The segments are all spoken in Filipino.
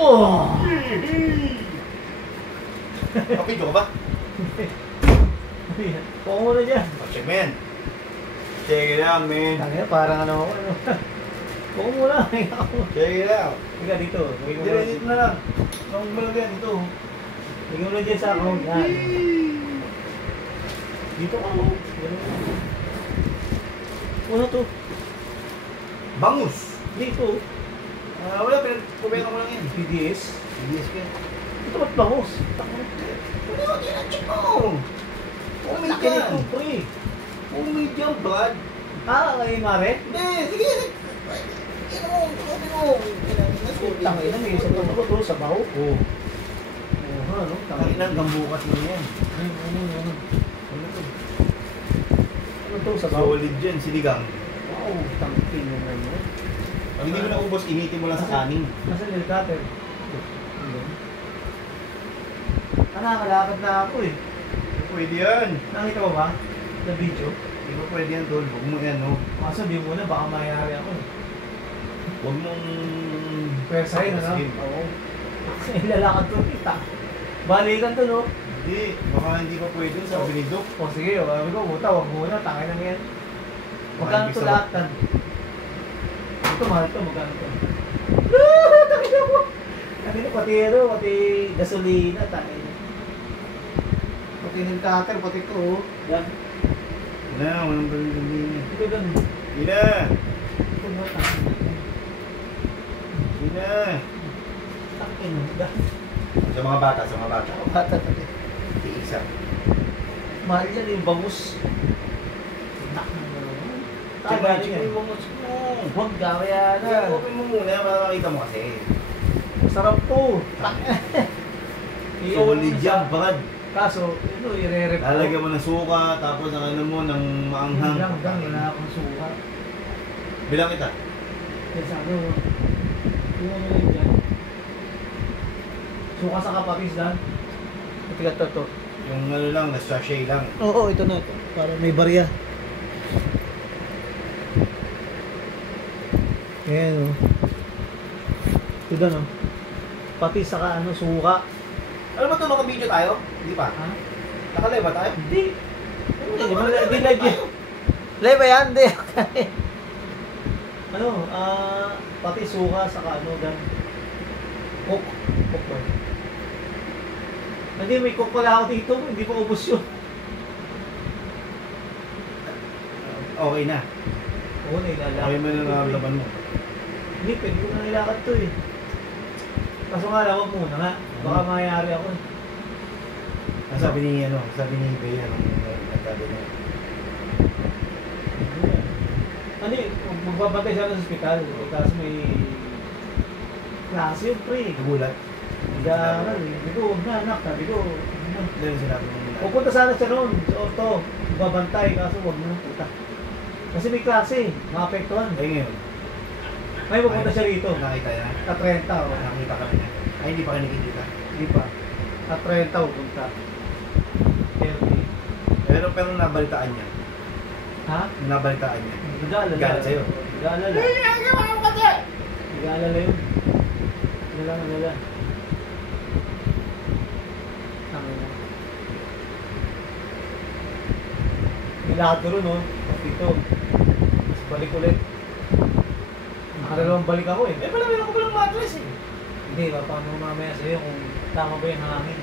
Oh! Kapidyo ka ba? Poko mo na dyan. Check mo yan. Check it out, man. Tangina, parang ano ako. Poko mo na. Check it out. Higa dito. Dito na lang. Nung mo lang yan, dito. Higa mo na dyan sa account. Yan. Dito ka mo. Ano to? Bangus. Dito. Wala, pinag-kubeka mo lang yan. PDS. PDS ka. Ito ba't bangus? Hindi mo, check mo. Umid Laki nito, yan. pre. Umid yan, bud. Kay Mare? Hindi, sige. Yan mo, Tangina, may isang pang ko sa baho ko. Oo, ano? Tanginan, gambukas mo yan. Ano to? Ano to sa baho? Solid dyan, siligang. Wow, tangkin naman yun. Pag hindi mo na ubos, initin mo lang sa kanin. Nasaan yung cutter? Nakakalakad na ako eh. Pwede yan. Nakita mo ba? Sa video? Hindi mo pwede yan, tol. Huwag mo yan, no? Sabihin mo na, baka mayayari ako eh. Huwag mong... Pwersahin, ano? Sige. Oo. Ilalakad to, kita. Balikan to, no? Hindi, baka hindi pa pwede sa binidok. O sige, sabi ko, buta, huwag muna, tangin lang yan. Magkano to lahat, tan? Ito, mahal to, magkano to? Tangin ako! Tangin na, pati pati gasolina, tangin na. Pati ng cutter, pati ito, oh. Yan. Na, walang balik-balik. Ito ganun. Hindi na! Ito mo, tangin na. Hindi na! Tangin na. Sa mga bata, sa mga bata. Bata pati. Isa. Mahal yan yung bangus. Check mo yung bangus mo. Huwag gawaya na. Open mo muna, makakita mo kasi. Sarap to. Solid yan, bagad. Kaso, ito, i-re-rep ko. Lalagyan mo ng suka, tapos ang ano mo, ng maanghang. Lang, wala akong suka. Bilang kita. Kasi ano, yung ano yun dyan. Suka sa kapatis dan. Ito to. Yung ano lang, na-sachet lang. Oo, ito na ito. Para may barya. Ayan o. Ito doon o. Pati saka ano, suka. Ano ba ito, naka-video tayo? Hindi pa. Ha? Naka-live ba tayo? Hindi. Hindi live yan. Live ba yan? Hindi. Ano, pati suka saka ano, dan. Cook. Cook ba? Hindi, may cook pala ako dito. Hindi pa ubos yun. Okay na. Oo, nailalakad. Okay mo na nararamdaman mo. Hindi, pwede ko na nilakad to eh. Kaso nga lang, wag muna nga. Baka mayayari ako eh. Sabi ni Bea, nagsabi niya. Ano eh, magbabantay siya sa ospital. Tapos may klase yung pre. Nagulat. Nag-aaral eh. Sabi ko, huwag na anak. Sabi ko, Ano yung sinabi mo nila? pupunta sana siya noon sa auto. Babantay, kaso huwag na puta. Kasi may klase eh. Maapektuhan. Ay ngayon. May pupunta siya rito. Nakita niya? Sa 30 o. Nakita ka niya? Ay, hindi pa ka nakikita. Hindi pa. Sa 30 pupunta. 30. Pero nabalitaan niya. Ha? Nabalitaan niya. Nag-aalala. Galit sa'yo. Nag-aalala. Nag-aalala yun. Nag-aalala. Tama na. Nilakad ko rin, no? Dito. Tapos balik ulit. Nakadalawang balik ako eh. Eh, pala meron ko palang mattress eh. Hindi, paano mamaya sa'yo kung tama ba yung hangin.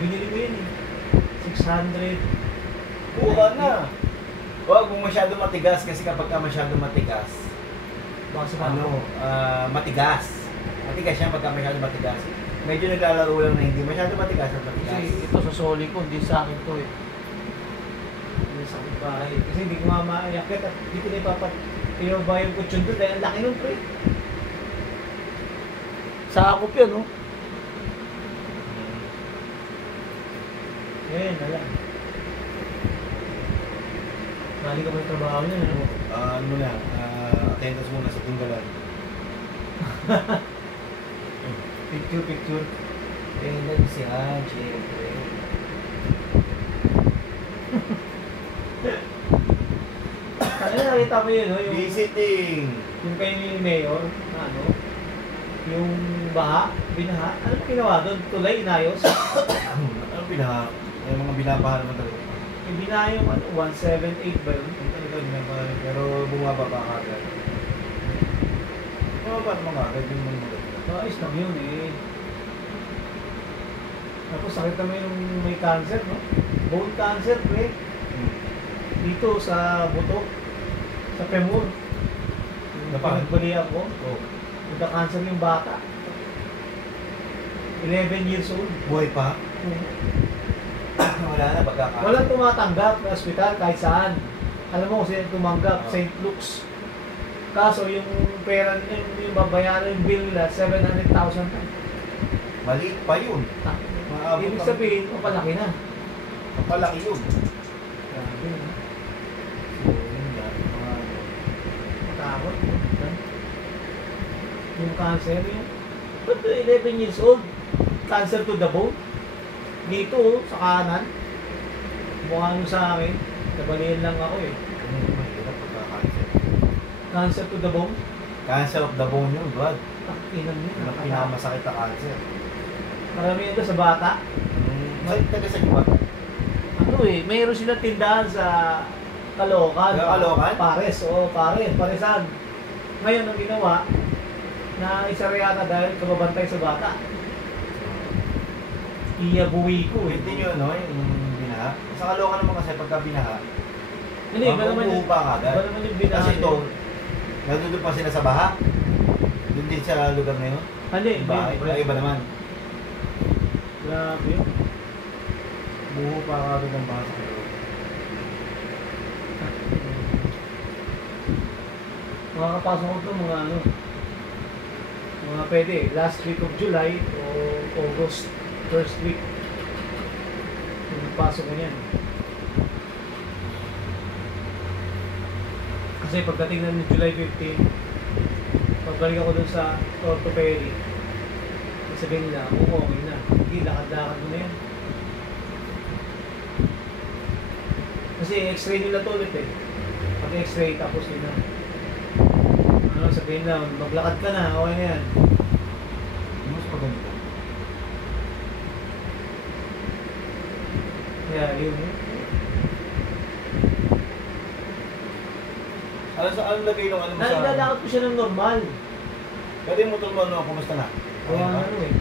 Binili ko yun eh. 600. Buka na. Huwag mong masyado matigas kasi kapag ka masyado matigas, Baka sumama. matigas. Matigas siya pagka masyado matigas. Medyo naglalaro lang na hindi masyado matigas at matigas. Kasi ito sa soli ko, hindi sa akin to eh. Hindi sa akin bahay. Kasi hindi ko mamaayakit at hindi ko na ipapayaw yung kutsyon doon dahil ang laki nun pre. Sa akop yan, oh. Eh, nalang. Nali ka ba yung trabaho niya? Ano? Ano muna, attendance muna sa tunggalan. Picture. Eh, nag siya, syempre. Ano nakita mo yun, no? Yung, Visiting! yung kay ni Mayor, na ano? Yung baha, binaha. Ano ba ginawa doon? Tulay, inayos. Ano binaha? Yung mga binabaha naman talaga. Yung binaha yung 178 ba yun? Ito, binabaha. Pero bumaba pa kagad. Bumaba naman kagad yung mga maganda. Ayos lang yun eh. Tapos sakit naman yung may cancer, no? Bone cancer, pre. Dito sa buto. Sa femur. Napagbalihan ko. Oo. Nagka-cancer yung bata. 11 years old. Buhay pa? Wala na, pagkakaroon. Walang tumatanggap na ospital kahit saan. Alam mo kung sino tumanggap, Oh. St. Luke's. Kaso yung pera nila, yung babayaran yung bill nila, 700,000 na. Maliit pa yun. Maabot Ibig ang- sabihin, mapalaki na. Kapalaki yun. Grabe, no? So, yun yan. Matakot. Yung cancer, yung ba't 11 years old? Cancer to the bone. Dito, sa kanan. Mukha nyo sa akin. Nabalihan lang ako eh. Mahirap pagka-cancer. Cancer to the bone. Cancer of the bone yun, Brad. Inang yun. Yun ang pinakamasakit na cancer. Marami ito sa bata. Sakit taga sa iba. Ano eh, mayroon silang tindahan sa Caloocan. Sa Caloocan? Pares, oo, Pares, Paresan. Ngayon, ang ginawa, na isa rin yata dahil kumabantay sa bata. Iyabuwi ko eh. Hindi nyo, no, yung binaha. Sa Caloocan naman kasi pagka binaha, Hindi, iba naman mabubuo pa agad. iba naman yung binahan. Kasi ito, nandun pa sila sa baha. Doon din sa lugar na yun. Hindi, Iba, iba naman. Grabe yun. Buho pa agad ng baha sa Caloocan. Makakapasok ko ito mga ano, mga pwede, last week of July o August, first week. Yung pasok ko niyan. Kasi pagdating ng July 15, pagbalik ako dun sa orthopedic, sabihin nila, okay na. Hindi, lakad-lakad mo na yan. Kasi x-ray nila to ulit eh. Pag x-ray tapos yun na. Ano, sabihin na, maglakad ka na, okay na yan. Mas maganda. Kaya yun eh. Ano lagay nung ano mo sa... Nailalakad ko siya ng normal. Pwede mo tulungan no, kumusta na? Kaya ba? ano eh.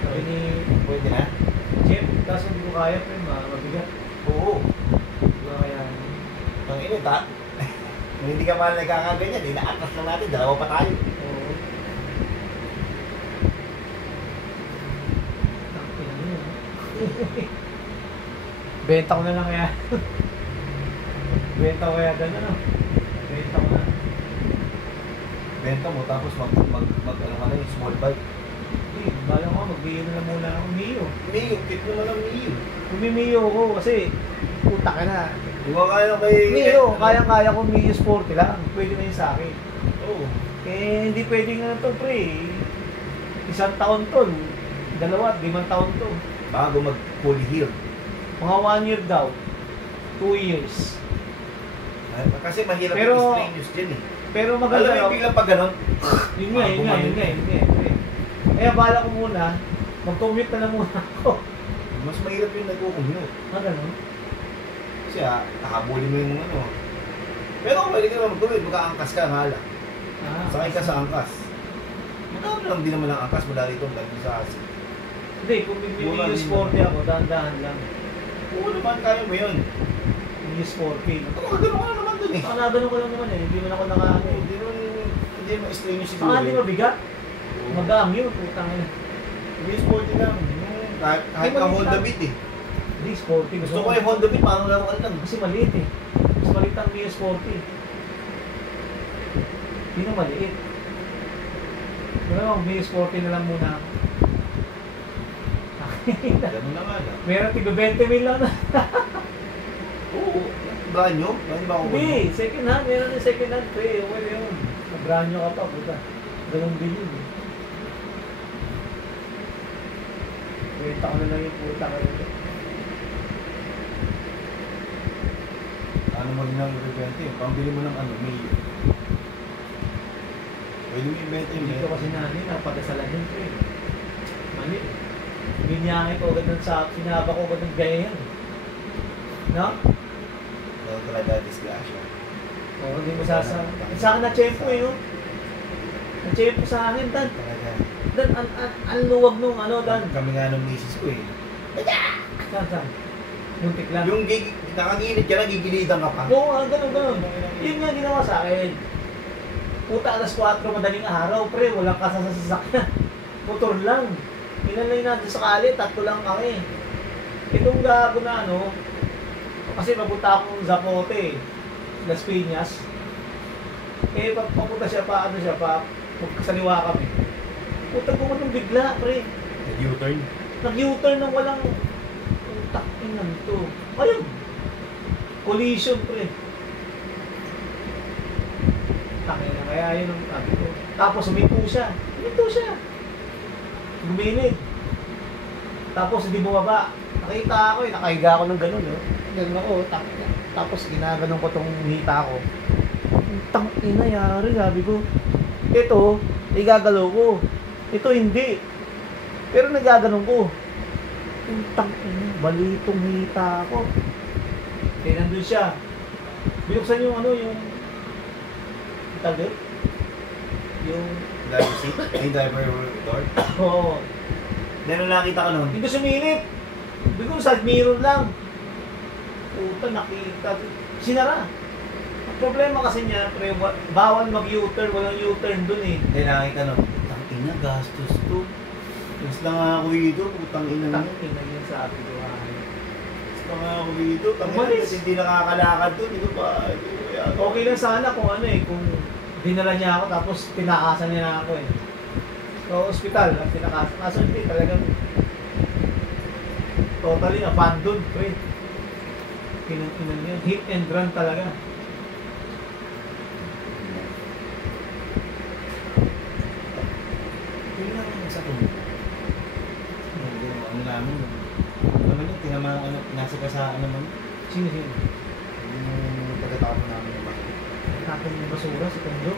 Sabi ni Pwede na? Jeff, kaso hindi ko kaya pa mabigat. Oo. Diba kaya? Ang init ha? Kung hindi ka man nagkakaganyan, inaatas lang natin, dalawa pa tayo. Oo. Tangina mo, ah. Benta ko na lang kaya. Benta ko kaya ganun ano. Benta ko na. Benta mo, tapos ano ka na yung small bike. Hindi, bala ko mag-Mio na lang muna ako. Mio. Mio, kit naman ang Mio. Mio ko kasi puta ka na. Di ba kaya kay... Mio, kaya-kaya ko Mio Sporty lang. Pwede na yun sa akin. Oo. Eh, hindi pwede nga ito, pre. Isang taon to. 2 at 5 taon to. Bago mag-fully heal. Mga 1 year daw. 2 years. Kasi mahirap Pero- yung strenuous din eh. Pero Alam maganda mo yung raw. biglang pag ganon? Yun nga, yun nga, yun nga, yun nga. Pre. Kaya bala ko muna, mag-commute na lang muna ako. Mas mahirap yung nag-commute. Ganun. Kasi nakahabulin mo yung ano. Pero kung pwede ka naman mag-commute, magka-angkas ka nga lang. Sakay ka sa angkas. Magkano lang din naman ang angkas mula dito hanggang sa Asi. Hindi, kung Mura Mio din Sporty ako, dahan-dahan lang. Oo naman, kaya mo yun. Mio Sporty. Ano ka gano'n ka naman dun eh. Baka nagano ko lang naman eh, hindi man ako nakaano eh. Hindi mo strenuous siguro. Baka hindi mabigat. Oo. Magang yun, putang ina. Hindi sporty lang. Kahit ka Honda Beat eh. Hindi, Sporty. Gusto ko yung Honda Beat, parang laruan lang. Kasi maliit eh. Mas maliit ang Mio Sporty. Hindi na maliit. Wala lang, Mio Sporty na lang muna ako. Ganun naman ah. Meron tigo 20 mil lang na. Oo. Brand nyo? Brand ba ako? Hindi, second hand. Meron yung second hand. Pre, okay na yun. Nag-brand nyo ka pa, puta. Ganun din yun eh. Benta ko na lang yung puta kayo. Ano mo din ang rebente? Pambili mo ng ano, Mio. Pwede mo i-benta yung Hindi ko kasi nani, napadasalan yun, pre. Mali. Binyangin ko agad ng sinaba ko agad ng gaya yan. No? Ito talaga disgrasya. Oo, hindi mo sasa. Sa akin na-tsempo eh, oh. Na-tsempo sa akin, Dan. Talaga. Dan, ang luwag nung ano, Dan. Kami nga nung misis ko eh. Saan? Muntik lang. Yung nakagilid ka na, gigilidan ka pa. Oo, ganun. Yun nga ginawa sa akin. Puta, alas 4 madaling araw, pre. Walang kasa sa sasakyan. Motor lang. Inalay natin sa kali, 3 lang kami. Itong gago na ano, kasi papunta akong Zapote, Las Piñas. Eh, papunta siya pa, magkasaliwa kami. Puta, gumanong bigla, pre. Nag-U-turn. Nag-U-turn ng walang takinan to. Ayun. Collision, pre. Takinan, kaya yun ang sabi ko. Tapos huminto siya. Gumilid. Tapos hindi bumaba. Nakita ako eh, nakahiga ako ng ganun, no? Ganun ako, takinan. Tapos ginaganon ko tong hita ko. Tangina, yari, sabi ko. Ito, igagalaw ko. Ito hindi. Pero nagaganon ko. Tangina, balitong hita ko. Kaya nandun siya. Binuksan yung ano, yung tagit. Yung Driver seat? Yung driver door? oo. Then nung nakita ka nun, Hindi ko sumilip. Hindi ko side mirror lang. Puta, nakita. Sinara. Ang problema kasi niya, pre, bawal mag-U-turn. Walang U-turn dun eh. then nakita nun, putang ina, gastos to. Mas lang ako dito, putang ina mo. Tangina yun sabi ko. Mas lang ako dito, tangina Umalis. kasi hindi nakakalakad to, di ko pa. Okay lang sana kung ano eh, kung dinala niya ako tapos tinakasan niya na ako eh. So, hospital, ang tinakasan. Kaso hindi, talagang totally abandoned, pre. Kinang niya. Hit and run talaga. Pwede na naman sa tunog. Ano namin, naman yun, tinamaan, nasa kasaan naman. Sino? Yung pagkatapon namin yung bakit. Nakatong yung basura sa tondo.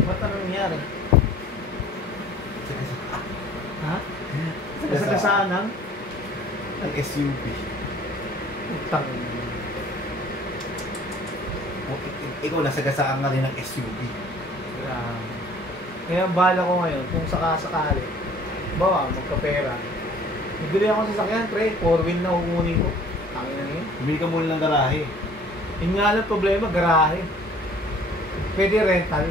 Ba't ano nangyari? Ha? Nasagasaan ng Ang SUV. utang. Ikaw, nasagasaan ka rin ng SUV. Grabe. Kaya ang bala ko ngayon, kung sakasakali, bawa, magkapera. Bibili ako sa sasakyan, pre, 4-wheel na kukunin ko. Tangin na yun. Bumili ka muna ng garahe. Yun nga lang problema, garahe. Pwede rental.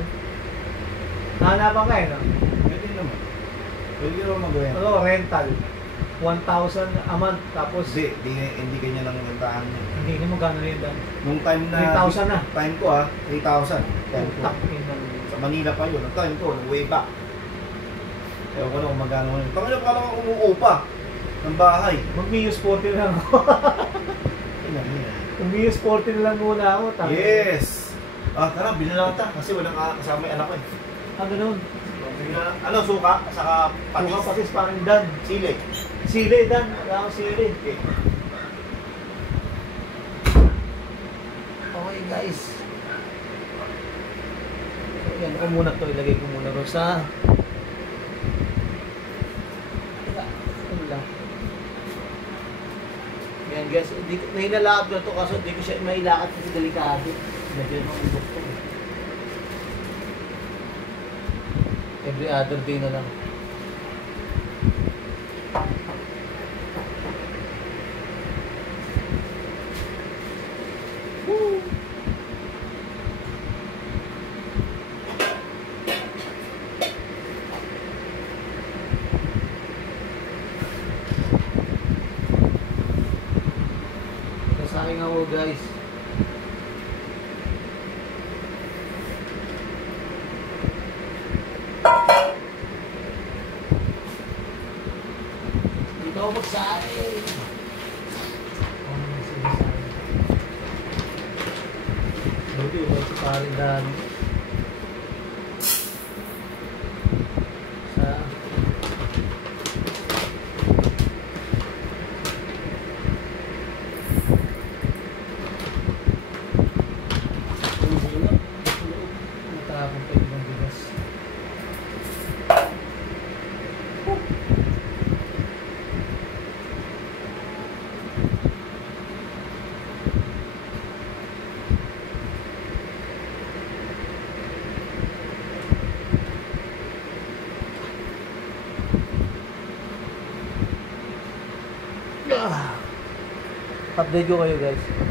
Nahanapan ka eh, no? Pwede naman. Pwede naman mag-rent. Ano, rental. 1,000 a month, tapos Hindi ganyan lang ang gantahan niya. hindi na magkano yun dan. Nung time na... 3,000 na. Time ko 3,000. Time ko. Takin na. Sa Manila pa yun. Ang time ko, nung way back. Ewan ko na kung magkano yun. Tangin na pa lang ako umuupa ng bahay. Mag-Mio Sporty na lang ako. Mag-Mio Sporty na lang muna ako. Tangin. Yes! Tara, bilhin lang kita. Kasi walang kasama yung anak ko eh. Ganun. Ano, suka? Saka patis. Suka patis parang dan. Sili. Sili, dan. Wala akong sili. Okay. Okay, guys. So, yan ko muna to. Ilagay ko muna rin sa... Ano lang. Yan, guys. Nahinalakad ko to kaso hindi ko siya mailakad kasi delikado. Medyo yung ubok ko. Every other day na lang. Woo! Nasayang ako, guys. Dito ako magsaing. Buti wala si paring dami. Sa... Matapang pa ibang bigas. Update ko kayo guys.